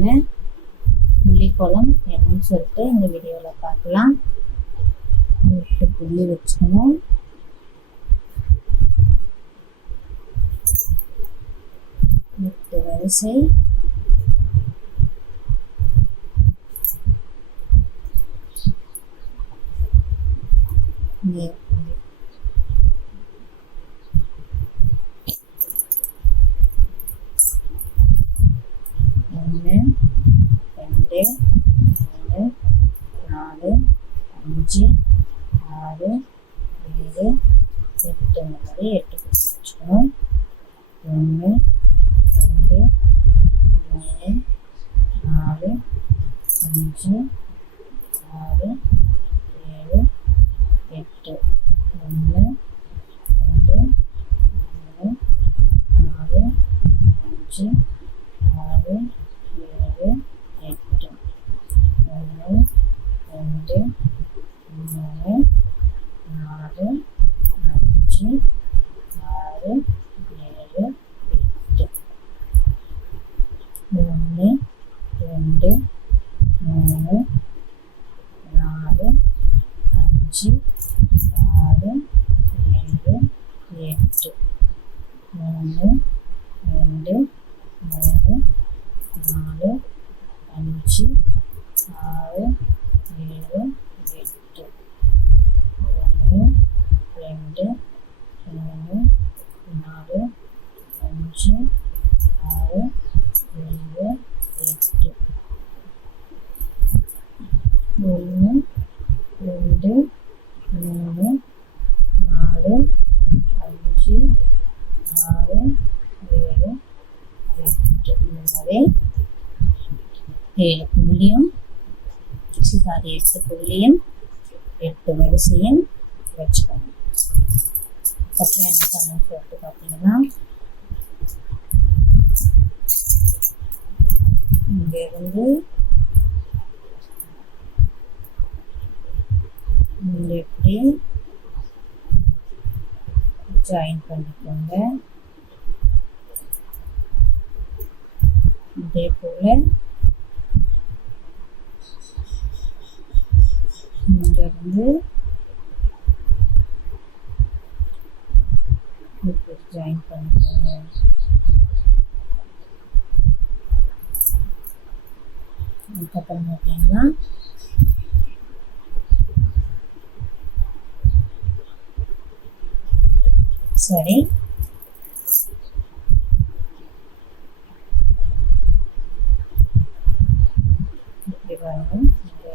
சுவையான புளிக்குழம்பு என்னன்னு சொல்லிட்டு இந்த வீடியோவில் பார்க்கலாம். 8 புளி வச்சுக்கணும். வரிசை ஒன்று 2 3 4 5 6 7 8 மாதிரி 8 புளி வச்சுக்கணும். 1 2 3 4 5 6 7 8 1 2 3 4 5 6 7 8 1 2 3 4 5 6 7 8 1 2 3 4 5 6 7 8 1 2 3 4 5 6 7 8 1 2 3 4 5 6 7 8 1 2 3 4 5 6 7 8 இந்த மாதிரி 7 புள்ளியும் 8 புள்ளியும் 8 வரிசையும் வச்சுக்கணும். அப்புறம் என்ன பண்ணணும்னு சொல்லிட்டு பார்த்தீங்கன்னா, இங்கிருந்து இப்படி ஜாயின் பண்ணிக்கோங்க. இதே போல இங்கிருந்து இப்படி ஜாயின் பண்ணிக்கோங்க. அதுக்கப்புறம் பார்த்தீங்கன்னா சரி இப்படி வரணும். இங்கே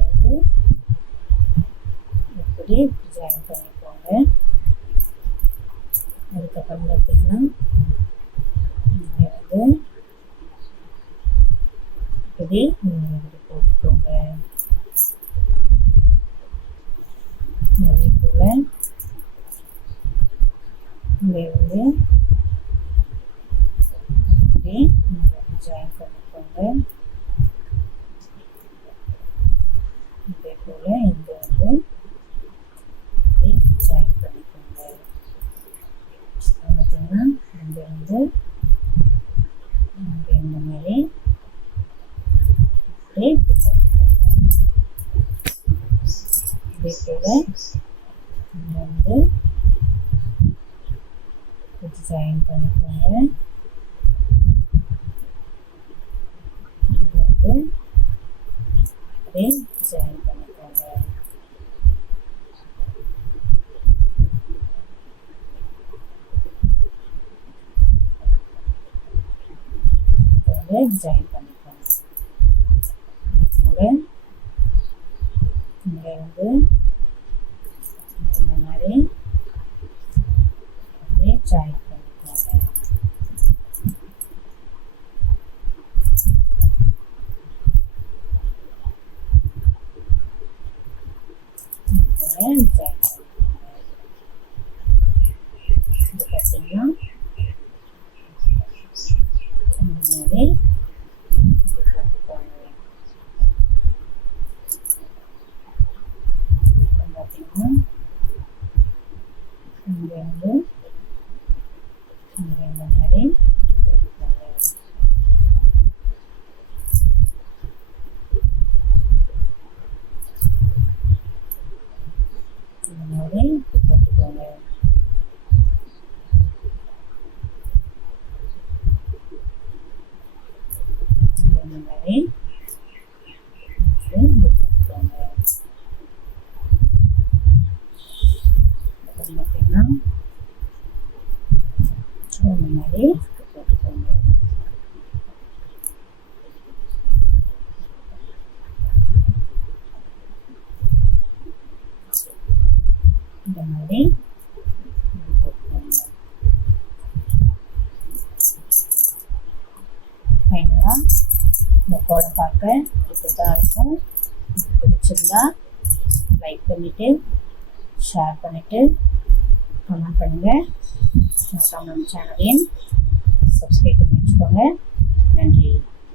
இப்படி ஜாயின் பண்ணிக்கோங்க. அதுக்கப்புறம் பார்த்தீங்கன்னா இங்கே இப்படி போட்டுக்கோங்க. அதே போல் இங்கே இப்படி ஜாயின் பண்ணிக்கோங்க. இதே போல் இங்கே இப்படி ஜாயின் பண்ணிக்கோங்க. பார்த்தீங்கன்னா இங்கே இந்த மாதிரி இப்படி போட்டுக்கோங்க. இதே போல் இங்கே ஜாயின் பண்ணிக்கோங்க. இங்கே அப்படியே ஜாயின் பண்ணிக்கோங்க. ஜாயின் பண்ணிக்கோங்க. இதுபோல் இங்கே இந்த மாதிரி அப்படியே ஜாயின் பண்ணிக்கோங்க. ஜாயின் பண்ணிக்கோங்க. இது பார்த்தீங்கன்னா இந்த மாதிரி போட்டுக்கோங்க. பார்த்தீங்கன்னா இங்கே இந்த மாதிரி இப்படி போட்டுக்கோங்க. அப்புறம் பார்த்தீங்கன்னா இந்த மாதிரி போட்டுக்கோங்க. இந்த மாதிரி போட்டுக்கோங்க. ஃபைனலாக இந்த கோலம் பார்க்க இப்படிதான் இருக்கும். பிடிச்சிருந்தா லைக் பண்ணிவிட்டு ஷேர் பண்ணிவிட்டு கமெண்ட் பண்ணுங்கள். நம்ம சேனலையும் சப்ஸ்கிரைப் பண்ணி வச்சுக்கோங்க. நன்றி.